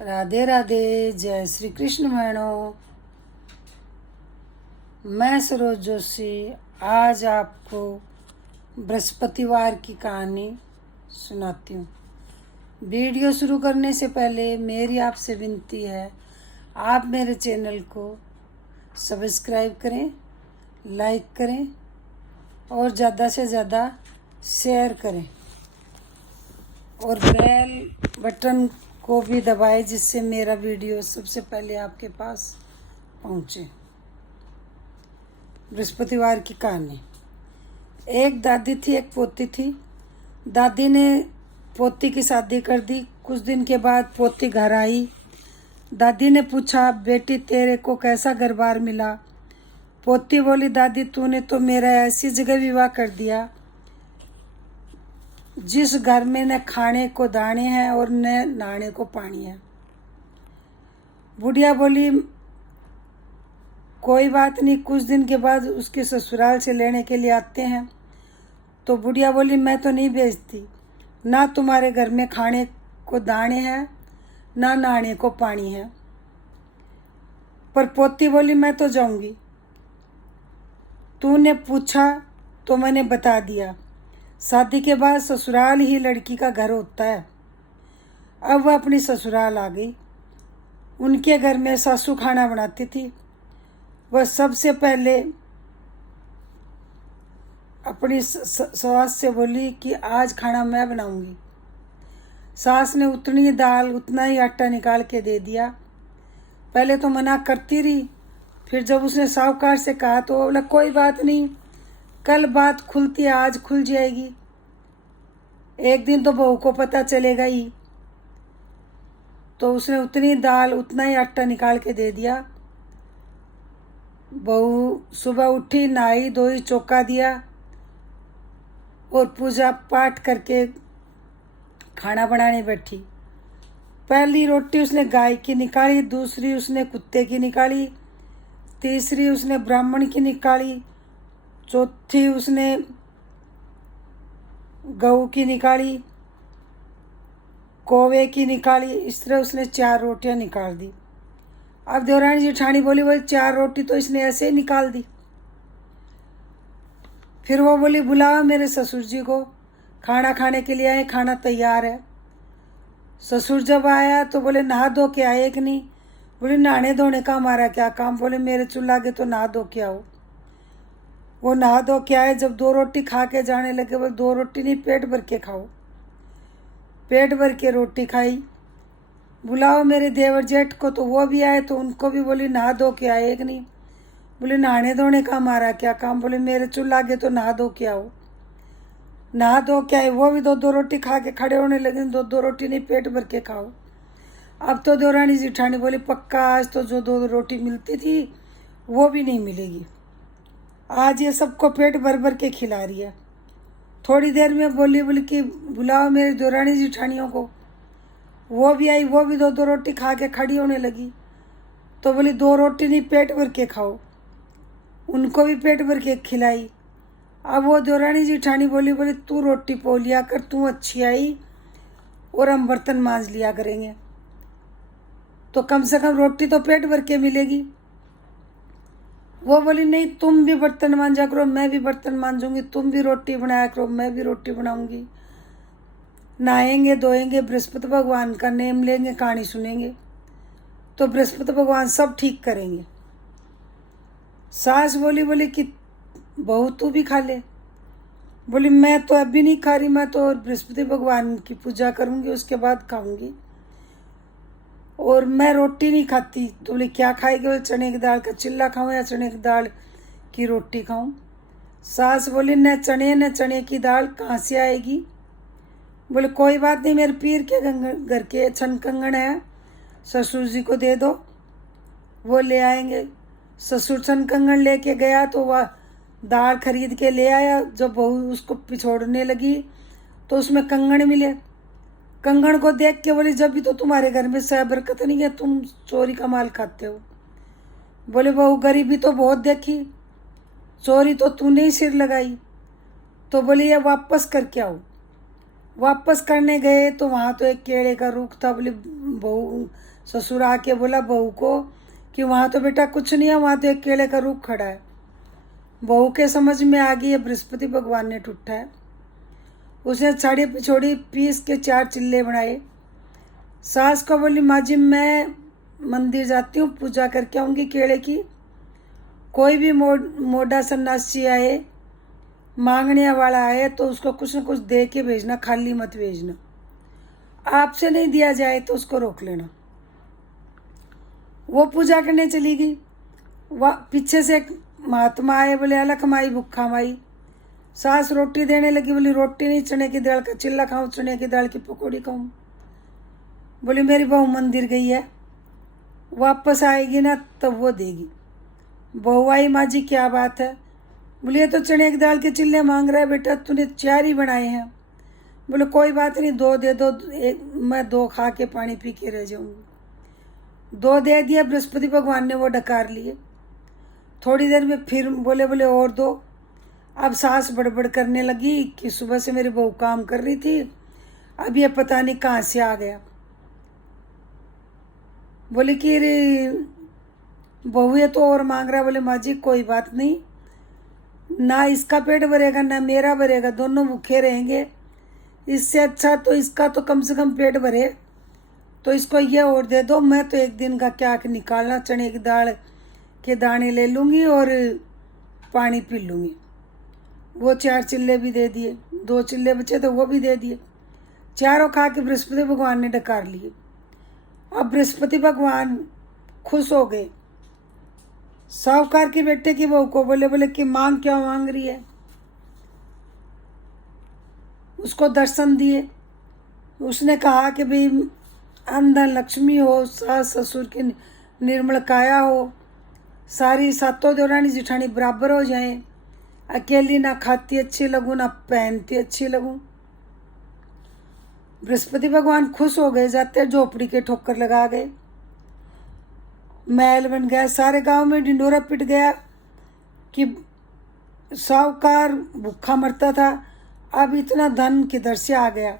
राधे राधे। जय श्री कृष्ण बहनों। मैं सरोज जोशी आज आपको बृहस्पतिवार की कहानी सुनाती हूँ। वीडियो शुरू करने से पहले मेरी आपसे विनती है, आप मेरे चैनल को सब्सक्राइब करें, लाइक करें और ज़्यादा से ज़्यादा शेयर करें और बेल बटन को भी दबाएं, जिससे मेरा वीडियो सबसे पहले आपके पास पहुंचे। बृहस्पतिवार की कहानी। एक दादी थी, एक पोती थी। दादी ने पोती की शादी कर दी। कुछ दिन के बाद पोती घर आई। दादी ने पूछा, बेटी तेरे को कैसा घर बार मिला? पोती बोली, दादी तूने तो मेरा ऐसी जगह विवाह कर दिया जिस घर में न खाने को दाने हैं और न नहाने को पानी है। बुढ़िया बोली, कोई बात नहीं, कुछ दिन के बाद उसके ससुराल से लेने के लिए आते हैं। तो बुढ़िया बोली, मैं तो नहीं बेचती, ना तुम्हारे घर में खाने को दाने हैं ना नहाने को पानी है। पर पोती बोली, मैं तो जाऊंगी, तूने पूछा तो मैंने बता दिया। शादी के बाद ससुराल ही लड़की का घर होता है। अब वह अपनी ससुराल आ गई। उनके घर में सासू खाना बनाती थी। वह सबसे पहले अपनी सास से बोली कि आज खाना मैं बनाऊंगी। सास ने उतनी दाल उतना ही आटा निकाल के दे दिया। पहले तो मना करती रही, फिर जब उसने साहूकार से कहा तो वो बोला, कोई बात नहीं, कल बात खुलती है, आज खुल जाएगी। एक दिन तो बहू को पता चलेगा ही। तो उसने उतनी दाल उतना ही आटा निकाल के दे दिया। बहू सुबह उठी, नहाई धोई, चौका दिया और पूजा पाठ करके खाना बनाने बैठी। पहली रोटी उसने गाय की निकाली, दूसरी उसने कुत्ते की निकाली, तीसरी उसने ब्राह्मण की निकाली, चौथी उसने गऊ की निकाली, कौवे की निकाली। इस तरह उसने 4 रोटियां निकाल दी। अब देवरानी जेठानी बोली, 4 रोटी तो इसने ऐसे ही निकाल दी। फिर वो बोली, बुलाओ मेरे ससुर जी को, खाना खाने के लिए आए, खाना तैयार है। ससुर जब आया तो बोले, नहा धो के आए कि नहीं? बोले, नहाने धोने का हमारा क्या काम? बोले, मेरे चूल्हा के तो नहा धो के आओ। वो नहा धो के आए। जब 2 रोटी खा के जाने लगे, बोले 2 रोटी नहीं, पेट भर के खाओ। पेट भर के रोटी खाई। बुलाओ मेरे देवर जेठ को, तो वो भी आए। तो उनको भी बोली, नहा धो के आए कि नहीं? बोले, नहाने धोने का हमारा क्या काम? बोले, मेरे चूल्हा के तो नहा धो के आओ। नहा धो के आए। वो भी 2-2 रोटी खा के खड़े होने लगे। 2-2 रोटी नहीं, पेट भर के खाओ। अब तो देवरानी जेठानी बोली, पक्का आज तो जो 2 रोटी मिलती थी वो भी नहीं मिलेगी। आज ये सबको पेट भर भर के खिला रही है। थोड़ी देर में बोली कि बुलाओ मेरी देवरानी जेठानियों को। वो भी आई। वो भी 2-2 रोटी खा के खड़ी होने लगी। तो बोली, 2 रोटी नहीं, पेट भर के खाओ। उनको भी पेट भर के खिलाई। अब वो देवरानी जेठानी बोली तू रोटी पो लिया कर, तू अच्छी आई और हम बर्तन मांज लिया करेंगे, तो कम से कम रोटी तो पेट भर के मिलेगी। वो बोली, नहीं, तुम भी बर्तन मांजा करो, मैं भी बर्तन मांजूंगी, तुम भी रोटी बनाया करो, मैं भी रोटी बनाऊंगी। नहाएंगे धोएंगे, बृहस्पति भगवान का नेम लेंगे, कहानी सुनेंगे, तो बृहस्पति भगवान सब ठीक करेंगे। सास बोली कि बहू तू भी खा ले। बोली, मैं तो अभी नहीं खा रही, मैं तो बृहस्पति भगवान की पूजा करूंगी, उसके बाद खाऊंगी, और मैं रोटी नहीं खाती। तो बोले, क्या खाएगी? बोले, चने की दाल का चिल्ला खाऊं या चने की दाल की रोटी खाऊं? सास बोली, न चने की दाल कहाँ से आएगी? बोले, कोई बात नहीं, मेरे पीर के घर के छन कंगन है, ससुर जी को दे दो, वो ले आएंगे। ससुर छन कंगन लेके गया तो वह दाल खरीद के ले आया। जब बहू उसको पिछोड़ने लगी तो उसमें कंगन मिले। कंगन को देख के बोली, जब भी तो तुम्हारे घर में सह बरकत नहीं है, तुम चोरी का माल खाते हो। बोले, बहू गरीबी तो बहुत देखी, चोरी तो तूने ही सिर लगाई। तो बोली, ये वापस करके आओ। वापस करने गए तो वहाँ तो एक केले का रूख था। बोले बहू, ससुर आके बोला बहू को कि वहाँ तो बेटा कुछ नहीं है, वहाँ तो एक केले का रूख खड़ा है। बहू के समझ में आ गई, बृहस्पति भगवान ने टूटा है। उसने छड़ी पिछोड़ी पीस के 4 चिल्ले बनाए। सास को बोली माँ जी मैं मंदिर जाती हूँ, पूजा करके आऊँगी केले की। कोई भी मोटा सन्यासी आए, मांगने वाला आए तो उसको कुछ न कुछ दे के भेजना, खाली मत भेजना। आपसे नहीं दिया जाए तो उसको रोक लेना। वो पूजा करने चली गई। वह पीछे से एक महात्मा आए, बोले अलख माई भूखा माई। सास रोटी देने लगी, बोली रोटी नहीं, चने की दाल का चिल्ला खाऊं, चने की दाल की पकौड़ी खाऊं। बोली मेरी बहू मंदिर गई है, वापस आएगी ना तब वो देगी। बहू आई, माँ जी क्या बात है? बोले ये तो चने की दाल के चिल्ले मांग रहा है बेटा, तूने 4 ही बनाए हैं। बोले कोई बात नहीं, 2 दे दो, मैं 2 खा के पानी पी के रह जाऊंगी। 2 दे दिया, बृहस्पति भगवान ने वो डकार लिए। थोड़ी देर में फिर बोले और 2। अब सास बड़बड़ करने लगी कि सुबह से मेरी बहू काम कर रही थी, अब ये पता नहीं कहाँ से आ गया। बोले कि बहू ये तो और मांग रहा है। बोले माँ जी कोई बात नहीं, ना इसका पेट भरेगा ना मेरा भरेगा, दोनों भूखे रहेंगे। इससे अच्छा तो इसका तो कम से कम पेट भरे, तो इसको ये और दे दो। मैं तो एक दिन का क्या निकालना, चने की दाल के दाने ले लूँगी और पानी पी लूँगी। वो 4 चिल्ले भी दे दिए, 2 चिल्ले बचे तो वो भी दे दिए। चारों खा के बृहस्पति भगवान ने डकार लिए। अब बृहस्पति भगवान खुश हो गए। साहूकार के बेटे की बहू को बोले कि मांग क्या मांग रही है। उसको दर्शन दिए। उसने कहा कि भाई अंदर लक्ष्मी हो, सास ससुर की निर्मल काया हो, सारी 7 देवरानी जिठानी बराबर हो जाए, अकेली ना खाती अच्छी लगूं ना पहनती अच्छी लगूं। बृहस्पति भगवान खुश हो गए, जाते झोपड़ी के ठोकर लगा गए। महल बन गया, सारे गांव में ढिंडोरा पिट गया कि साहूकार भूखा मरता था, अब इतना धन किधर से आ गया।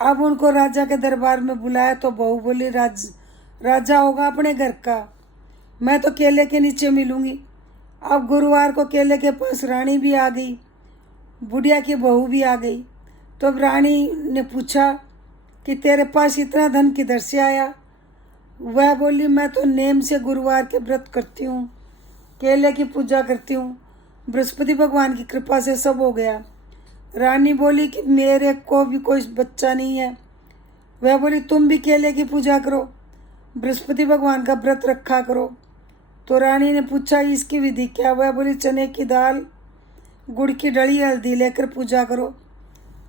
अब उनको राजा के दरबार में बुलाया तो बहू बोली राजा होगा अपने घर का, मैं तो केले के नीचे मिलूंगी। अब गुरुवार को केले के पास रानी भी आ गई, बुढ़िया की बहू भी आ गई। तो अब रानी ने पूछा कि तेरे पास इतना धन किधर से आया? वह बोली मैं तो नेम से गुरुवार के व्रत करती हूँ, केले की पूजा करती हूँ, बृहस्पति भगवान की कृपा से सब हो गया। रानी बोली कि मेरे को भी कोई बच्चा नहीं है। वह बोली तुम भी केले की पूजा करो, बृहस्पति भगवान का व्रत रखा करो। तो रानी ने पूछा इसकी विधि क्या? वह बोली चने की दाल, गुड़ की डली, हल्दी लेकर पूजा करो।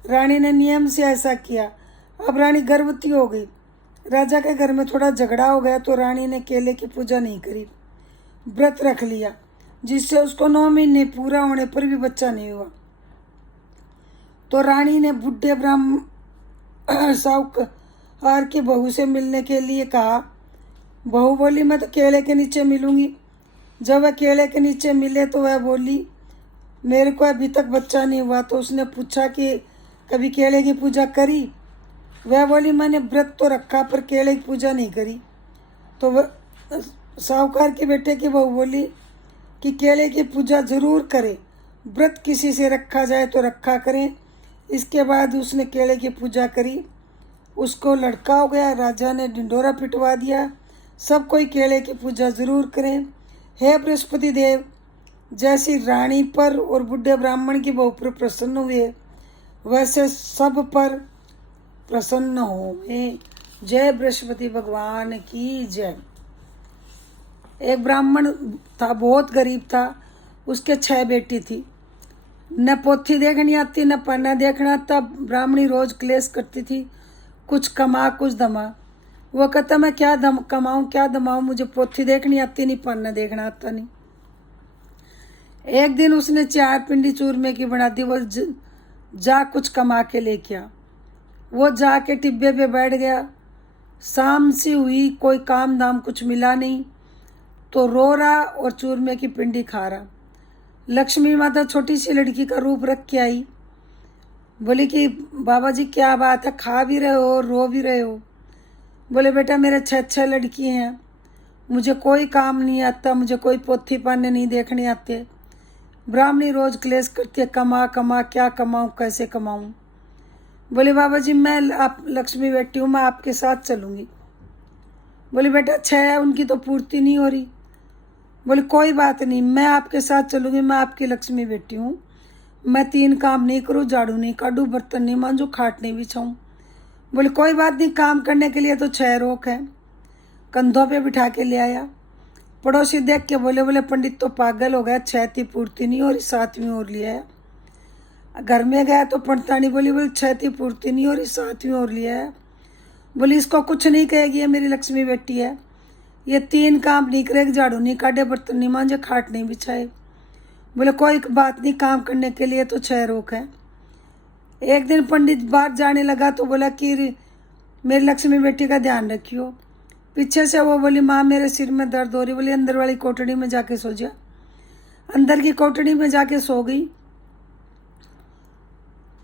रानी ने नियम से ऐसा किया। अब रानी गर्भवती हो गई। राजा के घर में थोड़ा झगड़ा हो गया तो रानी ने केले की पूजा नहीं करी, व्रत रख लिया, जिससे उसको 9 महीने पूरा होने पर भी बच्चा नहीं हुआ। तो रानी ने बुढ़े ब्राह्मण साहूकार की बहू से मिलने के लिए कहा। बहू बोली मैं तो केले के नीचे मिलूंगी। जब वह केले के नीचे मिले तो वह बोली मेरे को अभी तक बच्चा नहीं हुआ। तो उसने पूछा कि कभी केले की पूजा करी? वह बोली मैंने व्रत तो रखा पर केले की पूजा नहीं करी। तो वह साहूकार के बेटे की बहू बोली कि केले की पूजा जरूर करें, व्रत किसी से रखा जाए तो रखा करें। इसके बाद उसने केले की पूजा करी, उसको लड़का हो गया। राजा ने ढिंडोरा पिटवा दिया, सब कोई केले की पूजा जरूर करें। हे बृहस्पति देव, जैसी रानी पर और बुढ़े ब्राह्मण की बहू पर प्रसन्न हुए वैसे सब पर प्रसन्न हो। जय बृहस्पति भगवान की जय। एक ब्राह्मण था, बहुत गरीब था, उसके 6 बेटी थी। न पोथी देखनी आती न पन्ना देखना आता। ब्राह्मणी रोज क्लेश करती थी, कुछ कमा कुछ दमा। वो कहता मैं क्या कमाऊं क्या दमाऊं, मुझे पोथी देखनी आती नहीं, पन्ना देखना आता नहीं। एक दिन उसने 4 पिंडी चूरमे की बना दी। वो जा कुछ कमा के लेके आ। वो जाके टिब्बे पे बैठ गया। शाम सी हुई, कोई काम धाम कुछ मिला नहीं, तो रो रहा और चूरमे की पिंडी खा रहा। लक्ष्मी माता छोटी सी लड़की का रूप रख के आई। बोली कि बाबा जी क्या बात है, खा भी रहे हो रो भी रहे हो। बोले बेटा मेरे 6 लड़की हैं, मुझे कोई काम नहीं आता, मुझे कोई पोथी पाने नहीं देखने आते। ब्राह्मणी रोज क्लेश करती है, कमा कमा क्या कमाऊँ कैसे कमाऊँ। बोले बाबा जी मैं आप लक्ष्मी बेटी हूँ, मैं आपके साथ चलूँगी। बोले बेटा 6 है, उनकी तो पूर्ति नहीं हो रही। बोले कोई बात नहीं, मैं आपके साथ चलूँगी, मैं आपकी लक्ष्मी बेटी हूँ। मैं 3 काम नहीं करूँ, झाड़ू नहीं काटूँ, बर्तन नहीं मांजूँ, खाट नहीं बिछाऊँ। बोले कोई बात नहीं, काम करने के लिए तो 6 रोक है। कंधों पे बिठा के ले आया। पड़ोसी देख के बोले बोले पंडित तो पागल हो गया, 6 थी पूर्ति नहीं हो रही, 7वीं और लिया है। घर में गया तो पंडितानी बोली बोले 6 थी पूर्ति नहीं हो रही, 7वीं और लिया है। बोली इसको कुछ नहीं कहेगी, ये मेरी लक्ष्मी बेटी है, ये 3 काम नहीं करेगी, झाड़ू नहीं काटे, बर्तन नहीं मांजे, खाट नहीं बिछाए। बोले कोई बात नहीं, काम करने के लिए तो 6 रोक है। एक दिन पंडित बाहर जाने लगा तो बोला कि मेरी लक्ष्मी बेटी का ध्यान रखियो। पीछे से वो बोली माँ मेरे सिर में दर्द हो रही। बोली अंदर वाली कोठड़ी में जाके सो जा। अंदर की कोठड़ी में जाके सो गई।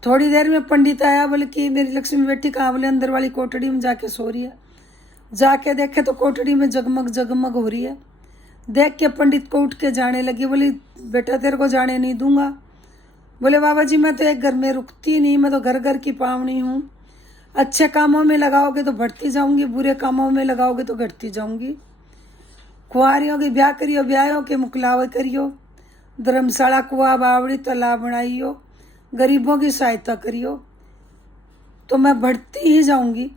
थोड़ी देर में पंडित आया, बोले कि मेरी लक्ष्मी बेटी कहाँ। बोले अंदर वाली कोठड़ी में जाके सो रही है। जाके देखे तो कोठड़ी में जगमग जगमग हो रही है। देख के पंडित को उठ के जाने लगी। बोली बेटा तेरे को जाने नहीं दूंगा। बोले बाबा जी मैं तो एक घर में रुकती नहीं, मैं तो घर घर की पावनी हूँ। अच्छे कामों में लगाओगे तो बढ़ती जाऊंगी, बुरे कामों में लगाओगे तो घटती जाऊंगी। कुंवारियों के ब्याह करियो, ब्याहों के मुकलावे करियो, धर्मशाला कुआ बावड़ी तालाब बनाइयो, गरीबों की सहायता करियो, तो मैं बढ़ती ही जाऊंगी।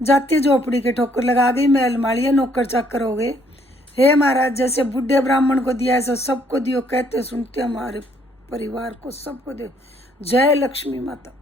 जाती झोपड़ी के ठोकर लगा गई, मैं अलमाड़ियाँ नौकर चाकर हो गए। हे महाराज जैसे बुढ़े ब्राह्मण को दिया ऐसा सबको दियो, कहते सुनते हमारे परिवार को सबको दो। जय लक्ष्मी माता।